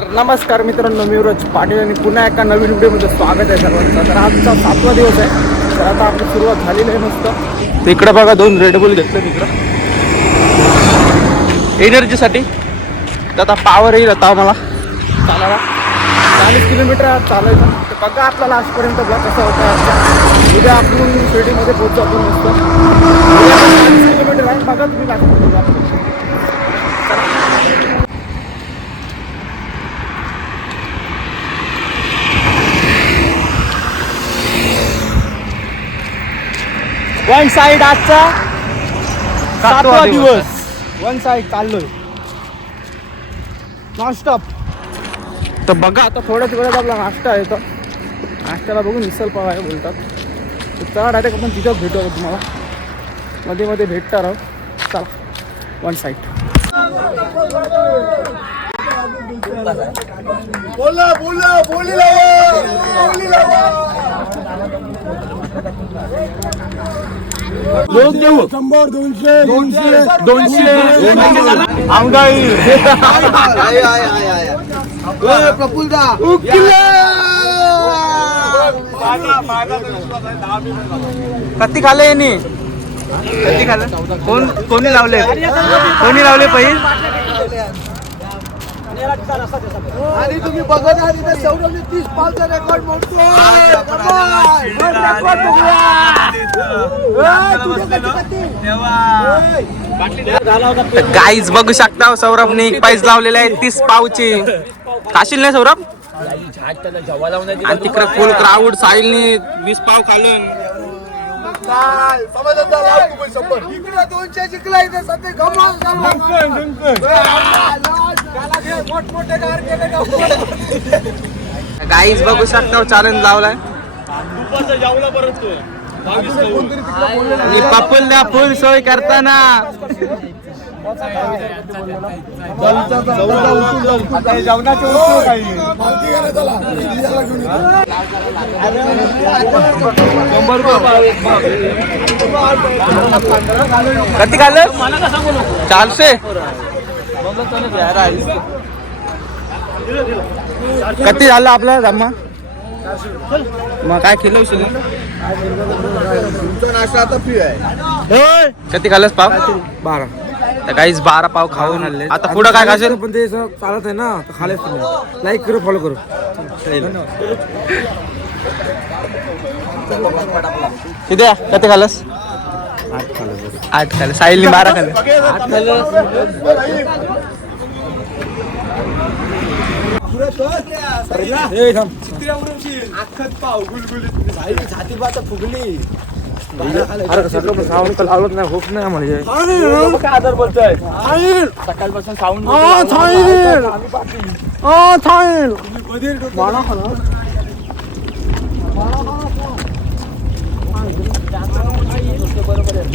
तर नमस्कार मित्रांनो, मी युवराज पाटील आणि पुन्हा एका नवीन व्हिडिओमध्ये स्वागत आहे सर्वांचं. तर आजचा 7वा दिवस आहे. तर आता आपली सुरुवात झालेली आहे मस्त. इकडं बघा 2 रेडबुल घेतलं तिकडं एनर्जीसाठी. तर आता पावर येईल आता आम्हाला चालायला. 40 किलोमीटर चालायचं. तर बघा आपल्याला आजपर्यंत बघा कसं होतं. उद्या आपण शिर्डीमध्ये पोहोचतो आपण मस्त. उद्या 40 किलोमीटर आहे. बघा तुम्ही लागतो. वन साइड आजचा 7वा दिवस. वन साइड चाललोय नॉनस्टॉप. तर बघा आता थोड्याच वेळात आपला नाश्ता आहे. तर नाश्त्याला बघून मिसल पाव आहे बोलतात. तर चला डायरेक्ट आपण तिथंच भेटू तुम्हाला. मध्ये मध्ये भेटता राहू. चला वन साइड. बोला बोला बोली लोक देऊ 100 200 आमगाई प्रफुल्लदा कत्ती खाल्लं यांनी. कत्ती खाल्लं कोणी लावले पहिले. आणि तुम्ही बघत आहात सौरभने 30 पावचा रेकॉर्ड मोडतो. गाईज बघू शकता सौरभने एक पाईस लावलेले आहे 30 पावची. खाशील नाही सौरभ. आणि तिकडे फुल क्राऊड. साहिलने 20 पाव खाल्ले. इकडे 200 जिंकला इथे सध्या गाईज बघू शकता चॅलेंज लावलाय. आणि पप्पूला फुल सोय करताना कधी खाल्लं 400. किती झालं आपला जमा. मग काय किलो नाश्ता आता फ्री आहे. किती खाल्लंस पाव. 12. तर काहीच 12 पाव खाऊन आले. आता पुढं काय खाशील. पण ते चालत आहे ना, खालेच तुम्ही. लाईक करू, फॉलो करू. किती किती खाल्लंस. 8 खाल्लं. साहिलने 12 खाल्लं. 8 खाल्लं. छाती बात फुगली. साऊंड लावलंच नाही. होप नाही म्हणजे काय आदर बोलतोय सकाळपासून साऊंड.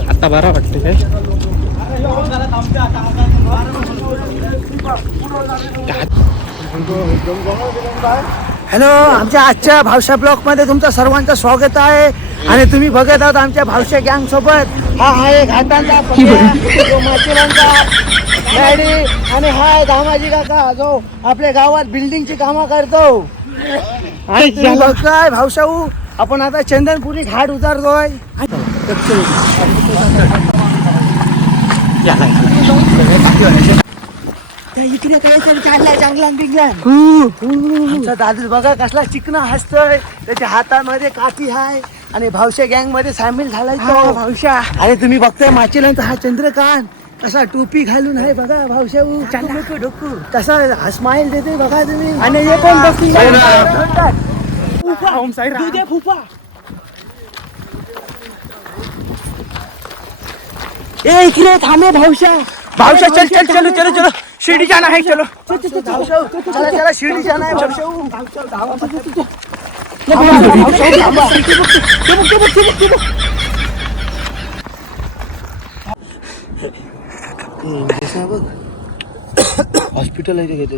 आता बरा वाटते काय. हॅलो, आमच्या आजच्या भावशा ब्लॉक मध्ये तुमचं सर्वांचं स्वागत आहे. आणि तुम्ही बघत आहात आमच्या भावशा गँग सोबत. हा आहे घाटांचा जो माचेरांचा डॅडी. आणि हा आहे दामाजी काका जो आपल्या गावात बिल्डिंगची कामं करतो. आणि तुम्ही बघताय भावशाऊ आपण आता चंदनपुरी घाट उतरतोय. इकडे काहीतरी चाललाय चांगला बिगला. दादू बघा कसला चिकना हसतोय. त्याच्या हातामध्ये काठी आहे. आणि भावशा गँग मध्ये सामील झालाय तो भावशा. आणि तुम्ही बघताय माचेलांचा हा चंद्रकांत कसा टोपी घालून आहे बघा. भावशाऊ ढोकू कसा स्माइल देते बघा तुम्ही. आणि हे कोण बघतील फुफा. ए इकडे थांबे भावशा. भावशा चल चल चलो चलो चलो. शिर्डी जाना है. चलो चला शिर्डी जाना है भावशाऊ. हॉस्पिटल आहे ते घेतो.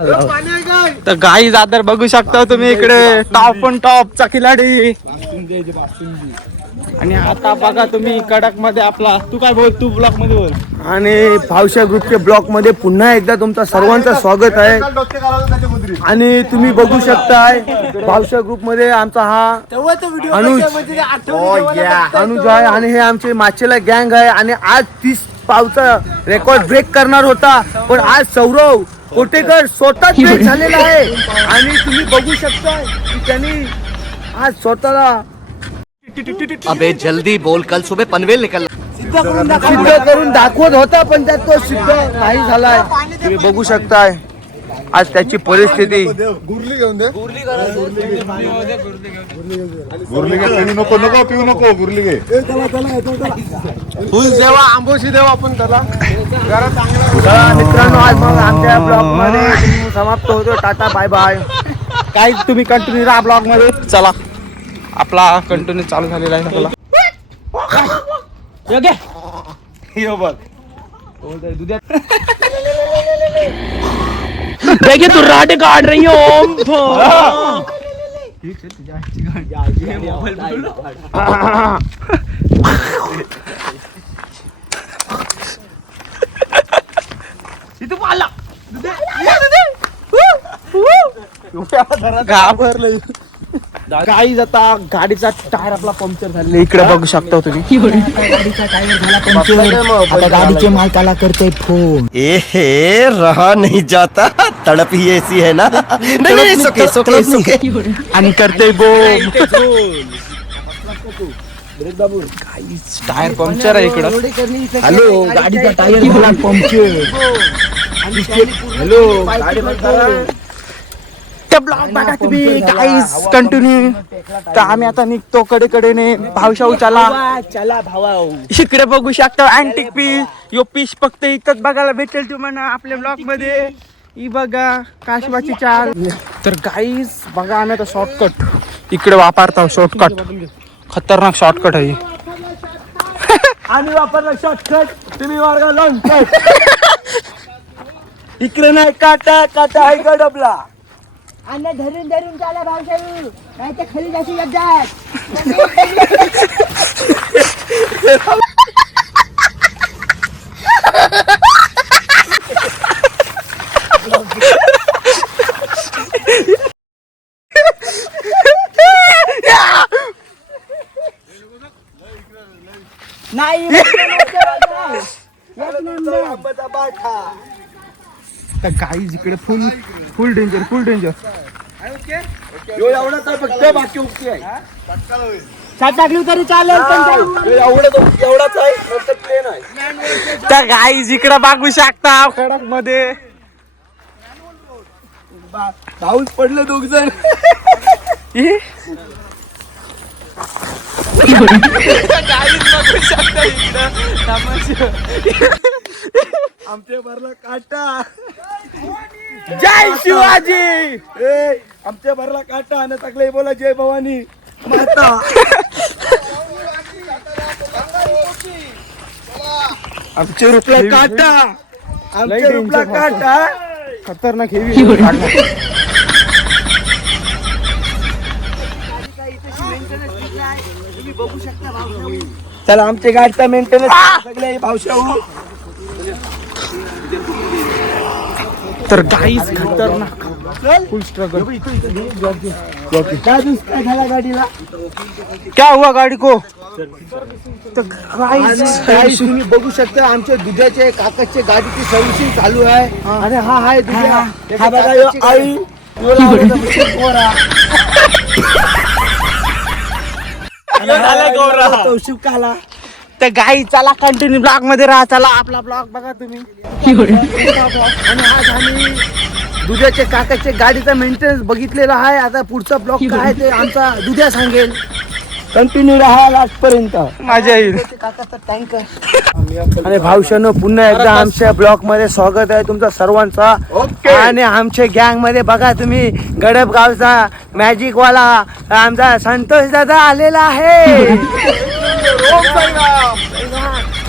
तर गाईज आता बघू शकता तुम्ही इकडे टॉप पण टॉपचा खिलाडी. आणि आता बघा तुम्ही कडक मध्ये आपला तू काय बोल, तू ब्लॉक मध्ये बोल. आणि भावशा ग्रुपच्या ब्लॉक मध्ये पुन्हा एकदा तुमचं सर्वांचं स्वागत आहे. आणि तुम्ही बघू शकताय भावशा ग्रुप मध्ये आमचा हा अनुज आहे आणि हे आमचे माचेला गँग आहे. आणि आज 30 पावचा रेकॉर्ड ब्रेक करणार होता, पण आज सौरव कोटेकर स्वतः ब्रेक झालेला आहे. आणि तुम्ही बघू शकता की त्यांनी आज स्वतःला अबे जल्दी बोल, कल सुबह पनवेल निकल. सिद्ध करून दाखवत होता, पण त्यात तो सिद्ध नाही झालाय. तुम्ही बघू शकताय आज त्याची परिस्थिती. गुरली घे, पिऊ नको गुरली घे. फुल देवा आंबोशी देवा आपण त्याला. चला मित्रांनो, आज मग आमच्या ब्लॉग मध्ये समाप्त होतो. Tata bye bye. काही तुम्ही कंटिन्यू राहा ब्लॉग मध्ये. चला आपला कंटिन्यू चालू झालेला आहे. आपला देखिए तू राटे काट रही हो. घाबरलं. काही आता गाडीचा टायर आपला पंक्चर झालेला इकडे बघू शकता तुम्ही. गाडीचा टायर झाला पंक्चर. आता गाडीचे मालकाला करते फोन. ए रहा नहीं जाता, तड़प ही ऐसी है ना. नहीं सोके. आणि करते बोम. टायर पंक्चर आहे इकडं. हॅलो, गाडीचा टायर झाला पंक्चर. हॅलो, ब्लॉग बघा तुम्ही गाईज कंटिन्यू. तर आम्ही आता निघतो कडेकडेने भावशाऊ. चला भावा. इकडे बघू शकता अँटिक पीस. यो पीस फक्त इथंच बघायला भेटेल तुम्हाला आपल्या ब्लॉग मध्ये. ही बघा काशवाची चाल. तर गाईज बघा आम्ही आता शॉर्टकट इकडे वापरतो. शॉर्टकट खतरनाक शॉर्टकट आहे. आम्ही वापरला शॉर्टकट, तुम्ही मार्ग लॉंग कट. इकडे नाही काटा, काटा आहे गडबला. आणि धरून धरून चाला भावशाऊ, नाही तर खाली जाशी जात. नाही गाईज इकडे फुल फुल डेंजर फुल डेंजर. एवढाच आहे फक्त, बाकी ओके आहे. सात टाकली तरी चालेल, पण एवढाच आहे, नंतर प्लेन आहे. तर गाईज इकडे बघू शकता खडक मध्ये पाऊस पडले दोघ जण. आमच्या भरला काटा. जय शिवाजी. आमच्या भरला काटा आणि सगळे बोला जय भवानी माता. आमचे रुपये काटा, आमच्या रुपला काटा. खतरनाक हेवी. चला आमच्या गाडीचा मेंटेनन्स सगळे भावशाहू. तर गाईज खतरनाक फुल स्ट्रगल. काय झाला गाडीला? क्या हुआ गाडी को? तर गाईज तुम्ही बघू शकता आमच्या दुधाचे काकाचे गाडीची सर्व्हिसिंग चालू आहे. आणि हा आहे दुधा. हा बघा यो आई, यो लावलेला मशीन पोरा. तो शिवकाला. तर गाई चला कंटिन्यू ब्लॉग मध्ये राहा. चला आपला ब्लॉग बघा तुम्ही. आणि आज आम्ही दुधाचे काकाचे गाडीचा मेंटेनन्स बघितलेला आहे. आता पुढचा ब्लॉग काय आहे ते आमचा दुध्या सांगेल. कंटिन्यू राहा लास्ट पर्यंत. मजा येईल. काकाचा टँकर. आणि भावशानो पुन्हा एकदा आमच्या ब्लॉग मध्ये स्वागत आहे तुमचा सर्वांचा. आणि आमच्या गँग मध्ये बघा तुम्ही गडप गावचा मॅजिक वाला आमचा संतोष दादा आलेला आहे.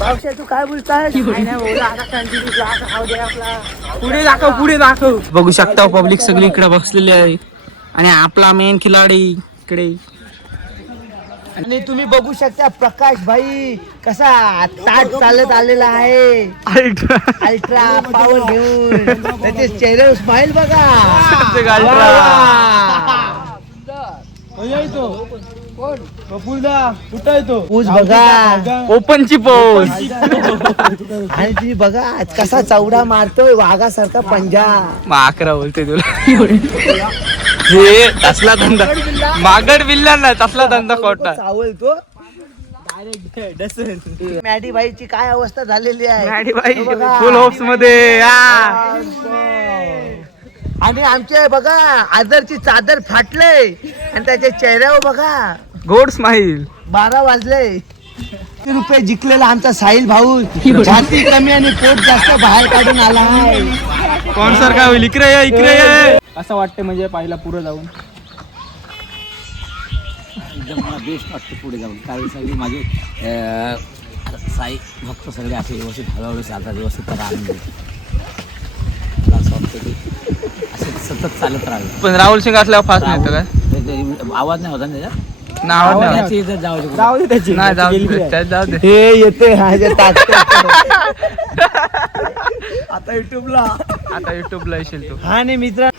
भावशे तू काय बोलताय पुढे दाखव. बघू शकता पब्लिक सगळी इकडे बसलेली आहे आणि आपला मेन खिलाडी इकडे. आणि तुम्ही बघू शकता प्रकाश भाई कसा ताट चालत आलेला आहे अल्ट्रा पावर घेऊन. त्याचे चेहरे स्माइल बघा. पोज बघा, ओपनची पोज. आणि तुम्ही बघा आज कसा चौडा मारतोय वाघासारखा पंजा. माकरा बोलते तुला. हे तसला धंदा मागड बिल्ला नाही, तसला धंदा खोटा. चावलतो. मॅडी बाईची काय अवस्था झालेली आहे बाई बघा. फुल होप्स मध्ये. आणि आमचे बघा आदरची चादर फाटले आणि त्याच्या चेहऱ्यावर बघा गोड स्माईल. 12 वाजले. रुपये जिंकलेला आमचा साहिल भाऊ छाती कमी आणि पोट जास्त बाहेर काढून आला आहे. कोण सर काय होईल? इकडे ये. असं वाटतं म्हणजे पाहिला पुढे जाऊन. एकदम मला बेस्ट वाटतं पुढे जाऊन. काही सगळी माझे साई भक्त सगळे असे व्यवस्थित हळूहळू चालतात, व्यवस्थित त्याला आनंद देतात. मला असं वाटतं की असे सतत चालत राहावे. पण राहुल सिंग असल्यावर फास्ट नाही येतं काय? ते आवाज नाही होता ना त्याच्यात. नाव नाही. त्याची इज्जत जाऊ दे. जाऊ दे त्याची. नाही जाऊ दे. हे येते आता युट्यूबला. आता युट्यूबला येशील तू. आणि मित्र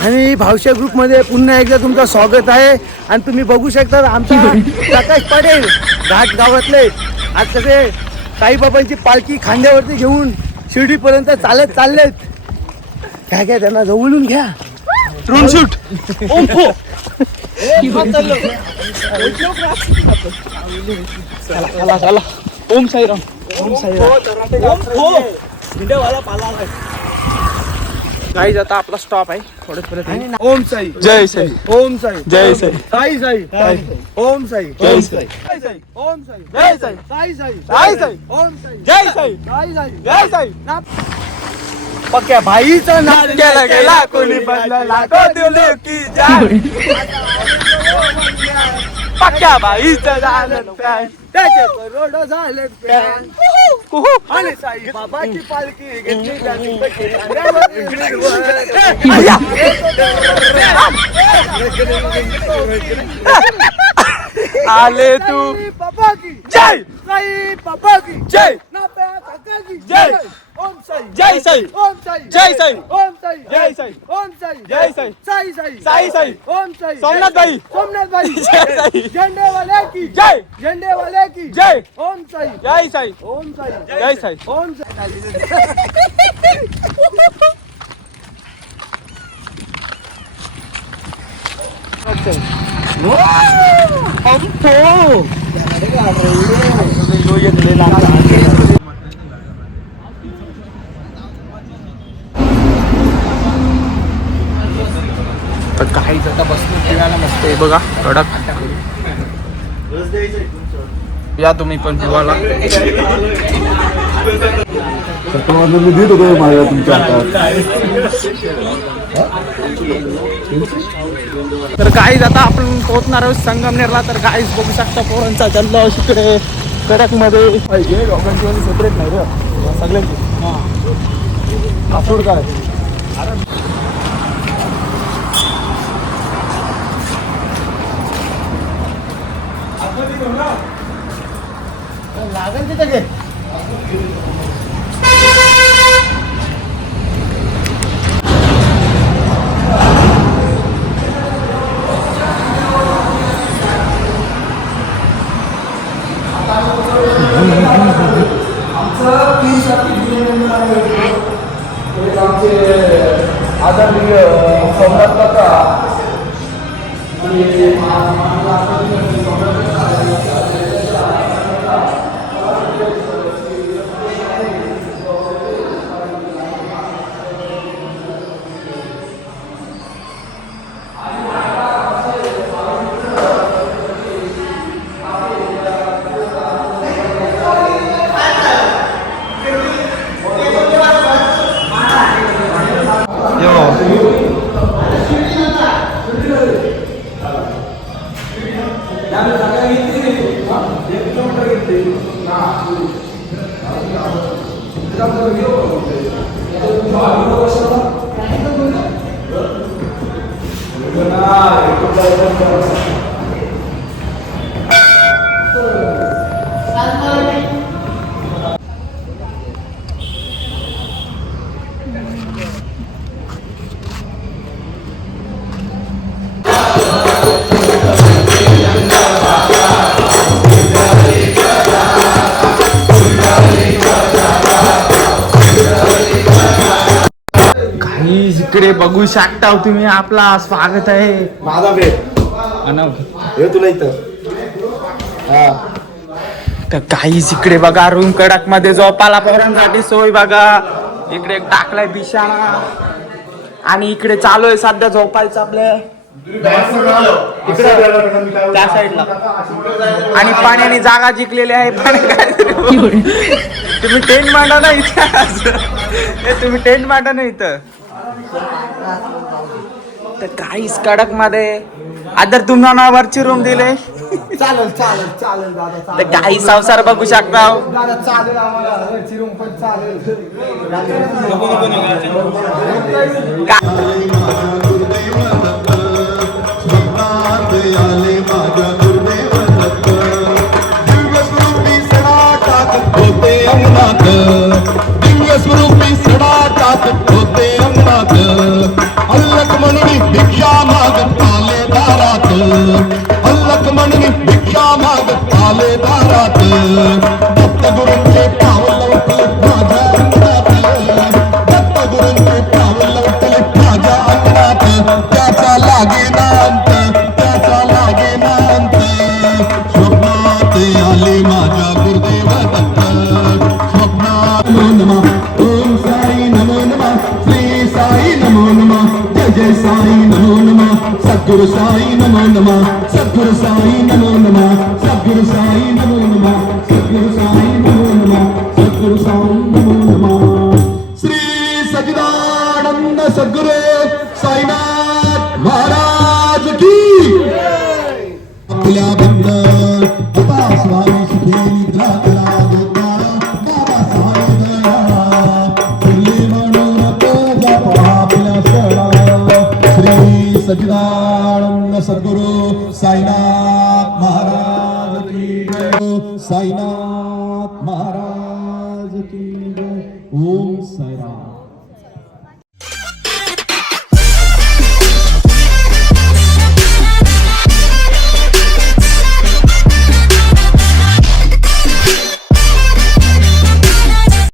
आणि भावशा ग्रुप मध्ये पुन्हा एकदा तुमचं स्वागत आहे. आणि तुम्ही बघू शकता आमचा प्रकाश पटेल घाट गावातले आज सगळे साईबाबांची पालखी खांद्यावरती घेऊन शिर्डीपर्यंत चालत चाललेत. घ्या त्यांना जवळून घ्या. Drone shoot. चला. ओम साईराम. काही आता आपला स्टॉप आहे थोडं. ओम साई जय साई. ओम साई जय साई. साई साई ओम साई जय साई. ओम साई जय साई. साई साई साई साई. ओम साई जय साई. साई साई जय साई. पक्या भाईचं नाव केला गेला कोणी बदलला तो दिले की जाय. पक्या बाईचं झालं काय. त्याचे करोड झाले प्यान. आणि साई बाबाची पालखी घेतली त्यांनी कशी खांद्यावरती आले तू. साई बाबा की जय. साई बाबा की जय. नाप्या काका की जय. ओम साई जय साई. ओम साई जय साई. ओम साई जय साई. ओम साई जय साई. साई साई साई साई. ओम साई सोमनाथ भाई. सोमनाथ भाई जय साई. झंडे वाले की जय. झंडे वाले की जय. ओम साई जय साई. ओम साई जय साई. ओम साई. तर काही आता बसून फिरायला मस्त आहे बघा. कडक. या तुम्ही पण फिरवायला. मी देत होतो माझ्या तुमच्या हातात. तर गाईज आता आपण पोहोचणार आहोत संगमनेरला. तर गाईज बघू शकता पोरांचा जल्लोष इकडे कडक मध्ये. दोघांची सेपरेट नाही रे सगळ्यांची. कापूड काय लागेल तिथे घे. आदरणीय सोमनाथ काका इकडे बघू शकता तुम्ही आपला स्वागत आहे माझा भेट हे तुला इथं तर काहीच इकडे बघा रूम कडक मध्ये झोपाला पोरांसाठी सोय बघा. इकडे एक टाकलाय बिछाना आणि इकडे चालू आहे सध्या झोपायचं आपल्या त्या साईडला आणि पाण्याने जागा जिंकलेली आहे. तुम्ही टेंट मांडा ना इथं. तुम्ही टेंट मांडा ना इथं. तर काहीच कडक मध्ये आदर तुम्हाला वरची रूम दिले. चालेल चालेल चालेल दादा तर चालेल काही संसार बघू शकता. दादा चालेल आम्हाला वरची रूम पण चालेल. स्वरूपी सडा टाकत होते अंगणात अल्लक म्हणून भिक्षा मागत आले दारात अल्लक म्हणून भिक्षा मागत आले दारात दत्त गुरूंचे पावलं उठले माझ्या अंगणात दत्त गुरूंचे पावलं उठले माझ्या अंगणात त्याचा लागे नांत त्याचा लागे नांत स्वप्नात आले माझ्या गुरुदेव दत्त स्वप्नात नमः ओम साई नमो नमः श्री साई नमो नमः जय जय साई नमो नमः सद्गुरु साई नमो नमः सद्गुरु साई नमो नमः सद्गुरु साई नमो नमः सद्गुरु साई नमो नमः सद्गुरु साई नमो नमः श्री सच्चिदानंद सद्गुरु साईनाथ महाराज की आपल्या बंदर आता स्वामी सुखे निद्रा करा देता बाबा साई दया दिल्ली म्हणून तो जपा आपल्या सडा श्री सच्चिदानंद सद्गुरु साईनाथ